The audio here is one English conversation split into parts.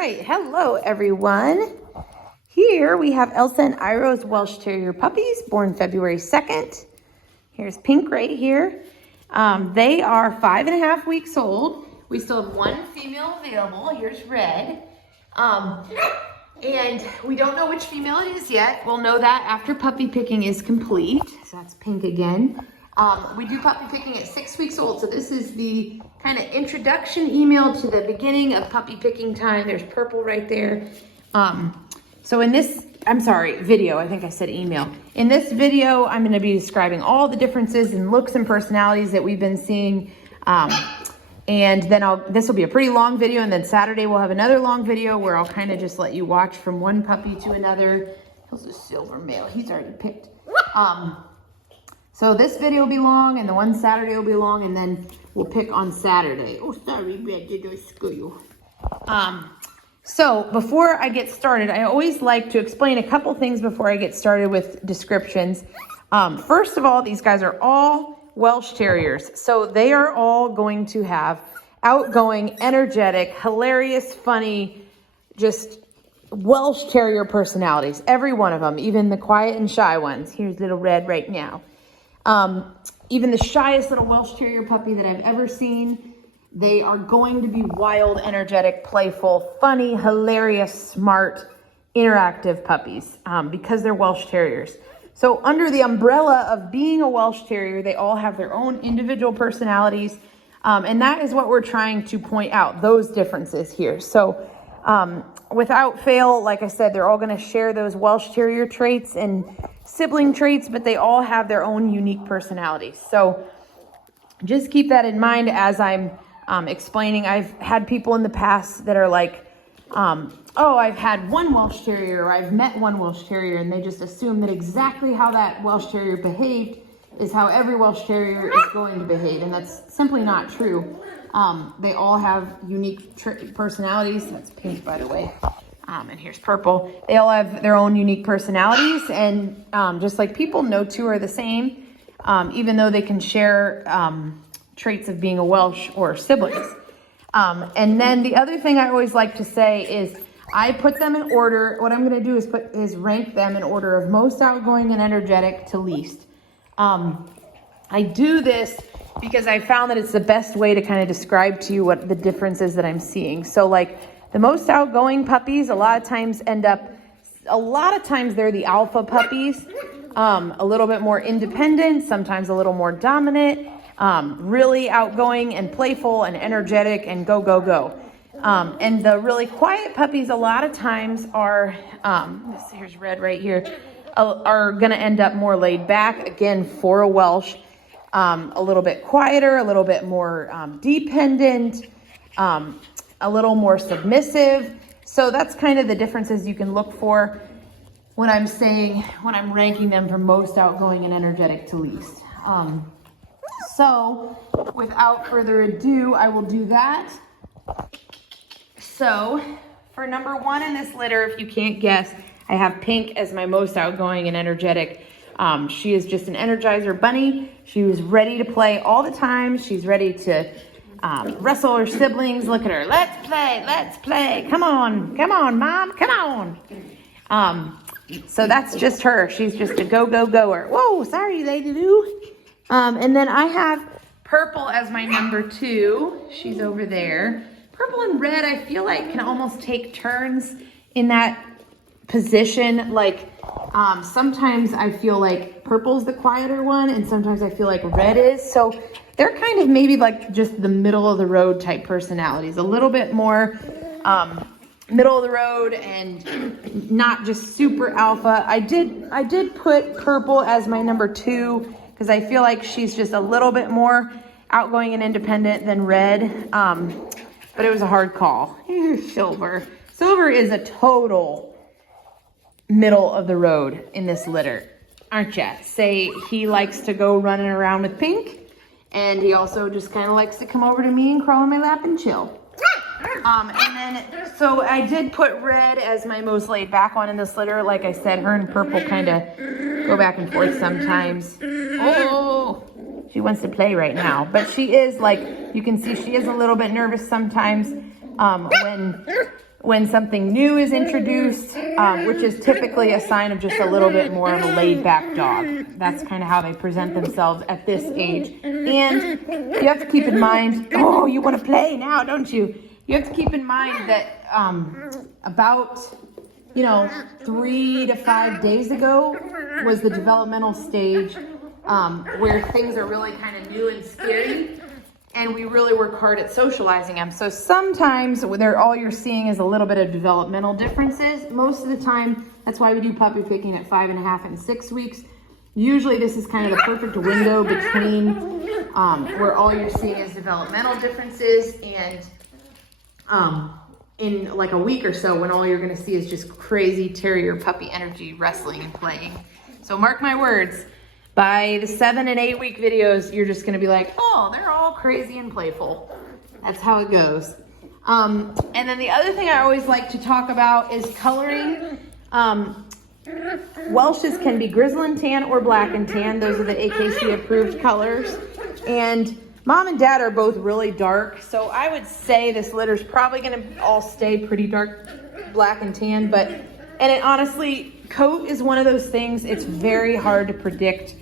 right, hello everyone. Here we have Elsa and Iroh's Welsh Terrier puppies, born February 2nd. Here's Pink right here. They are 5.5 weeks old. We still have one female available. Here's Red. And we don't know which female it is yet. We'll know that after puppy picking is complete. So that's Pink again. We do puppy picking at 6 weeks old. So this is the kind of introduction email to the beginning of puppy picking time. There's Purple right there. So in this, video, I think I said email. In this video, I'm gonna be describing all the differences in looks and personalities that we've been seeing. And then this will be a pretty long video, and then Saturday we'll have another long video where I'll kind of just let you watch from one puppy to another. Here's a silver male, he's already picked. So this video will be long, and the one Saturday will be long, and then we'll pick on Saturday. Oh, sorry, Red, did I screw you? So before I get started, I always like to explain a couple things before I get started with descriptions. First of all, these guys are all Welsh Terriers. So they are all going to have outgoing, energetic, hilarious, funny, just Welsh Terrier personalities. Every one of them, even the quiet and shy ones. Here's little Red right now. Even the shyest little Welsh Terrier puppy that I've ever seen, they are going to be wild, energetic, playful, funny, hilarious, smart, interactive puppies because they're Welsh Terriers. So under the umbrella of being a Welsh Terrier, they all have their own individual personalities. And that is what we're trying to point out, those differences here. So without fail, like I said, they're all going to share those Welsh Terrier traits and sibling traits, but they all have their own unique personalities. So just keep that in mind as I'm explaining. I've had people in the past that are like, oh, I've had one Welsh Terrier, or I've met one Welsh Terrier, and they just assume that exactly how that Welsh Terrier behaved is how every Welsh Terrier is going to behave, and that's simply not true. They all have unique personalities. That's Pink, by the way. And here's Purple. They all have their own unique personalities, and just like people, no two are the same, even though they can share traits of being a Welsh or siblings. And then the other thing I always like to say is I put them in order. What I'm going to do is rank them in order of most outgoing and energetic to least. I do this because I found that it's the best way to kind of describe to you what the difference is that I'm seeing. So like the most outgoing puppies, a lot of times they're the alpha puppies, a little bit more independent, sometimes a little more dominant, really outgoing and playful and energetic and go, go, go. And the really quiet puppies a lot of times are, here's Red right here, are going to end up more laid back, again, for a Welsh, a little bit quieter, a little bit more dependent, a little more submissive. So that's kind of the differences you can look for when I'm ranking them from most outgoing and energetic to least. So without further ado, I will do that. So for number one in this litter, if you can't guess, I have Pink as my most outgoing and energetic. She is just an Energizer bunny. She was ready to play all the time. She's ready to wrestle her siblings. Look at her. Let's play. Let's play. Come on. Come on, Mom. Come on. So that's just her. She's just a go, go, goer. Whoa, sorry, lady do. And then I have Purple as my number two. She's over there. Purple and Red, I feel like, can almost take turns in that position. Like sometimes I feel like Purple's the quieter one, and sometimes I feel like Red is. So they're kind of maybe like just the middle of the road type personalities, a little bit more middle of the road and not just super alpha. I did put Purple as my number two because I feel like she's just a little bit more outgoing and independent than Red. But it was a hard call. Here's Silver. Silver is a total middle of the road in this litter, aren't ya? Say he likes to go running around with Pink, and he also just kind of likes to come over to me and crawl on my lap and chill. So I did put Red as my most laid back one in this litter. Like I said, her and Purple kind of go back and forth sometimes. Oh, she wants to play right now, but she is, like you can see, she is a little bit nervous sometimes when when something new is introduced, which is typically a sign of just a little bit more of a laid-back dog. That's kind of how they present themselves at this age. And you have to keep in mind, oh, you want to play now, don't you? You have to keep in mind that about 3 to 5 days ago was the developmental stage where things are really kind of new and scary. And we really work hard at socializing them. So sometimes all you're seeing is a little bit of developmental differences. Most of the time, that's why we do puppy picking at 5.5 and 6 weeks. Usually this is kind of the perfect window between where all you're seeing is developmental differences and in like a week or so when all you're gonna see is just crazy terrier puppy energy wrestling and playing. So mark my words. By the 7 and 8 week videos, you're just gonna be like, oh, they're all crazy and playful. That's how it goes. And then the other thing I always like to talk about is coloring. Welshes can be grizzle and tan or black and tan. Those are the AKC approved colors. And Mom and Dad are both really dark. So I would say this litter's probably gonna all stay pretty dark, black and tan. Honestly, coat is one of those things, it's very hard to predict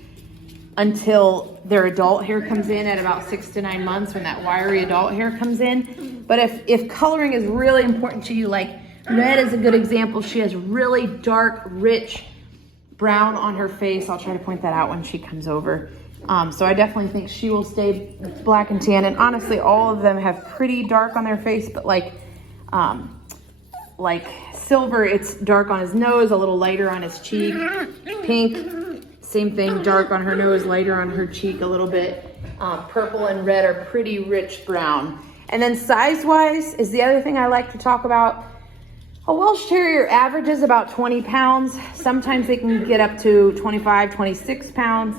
until their adult hair comes in at about 6 to 9 months, when that wiry adult hair comes in. But if coloring is really important to you, like Red is a good example. She has really dark, rich brown on her face. I'll try to point that out when she comes over. So I definitely think she will stay black and tan. And honestly, all of them have pretty dark on their face, but like Silver, it's dark on his nose, a little lighter on his cheek. Pink, same thing, dark on her nose, lighter on her cheek a little bit. Purple and Red are pretty rich brown. And then size-wise is the other thing I like to talk about. A Welsh Terrier averages about 20 pounds. Sometimes they can get up to 25, 26 pounds.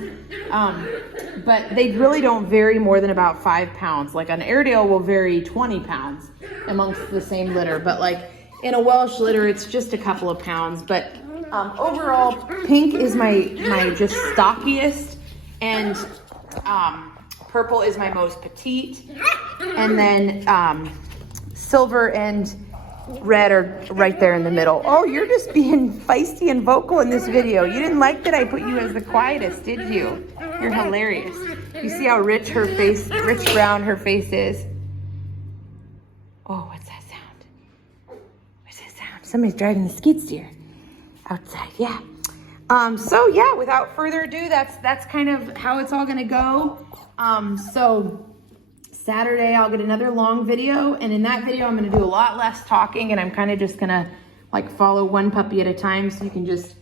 But they really don't vary more than about 5 pounds. Like an Airedale will vary 20 pounds amongst the same litter. But like in a Welsh litter, it's just a couple of pounds. But overall, Pink is my just stockiest. And Purple is my most petite. And then Silver and Red are right there in the middle. Oh, you're just being feisty and vocal in this video. You didn't like that I put you as the quietest, did you? You're hilarious. You see how rich her face, rich brown her face is? Oh, what's that sound? What's that sound? Somebody's driving the skid steer outside, yeah. So yeah, without further ado, that's kind of how it's all gonna go. So Saturday, I'll get another long video, and in that video, I'm gonna do a lot less talking, and I'm kind of just gonna like follow one puppy at a time, so you can just,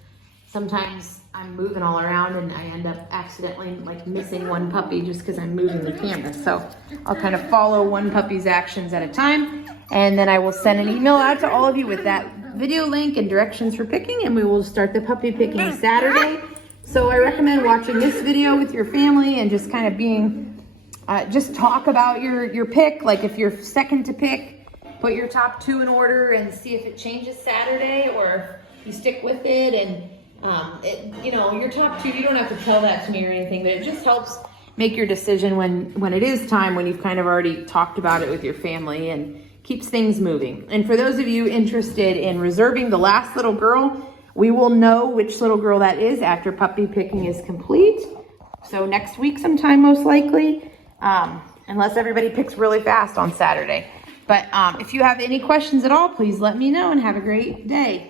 sometimes I'm moving all around and I end up accidentally like missing one puppy just because I'm moving the camera. So I'll kind of follow one puppy's actions at a time, and then I will send an email out to all of you with that video link and directions for picking, and we will start the puppy picking Saturday. So I recommend watching this video with your family and just kind of being, just talk about your pick. Like if you're second to pick, put your top 2 in order and see if it changes Saturday, or if you stick with it. And your top 2, you don't have to tell that to me or anything, but it just helps make your decision when it is time, when you've kind of already talked about it with your family, and keeps things moving. And for those of you interested in reserving the last little girl, we will know which little girl that is after puppy picking is complete. So next week sometime, most likely. Unless everybody picks really fast on Saturday. But if you have any questions at all, please let me know, and have a great day.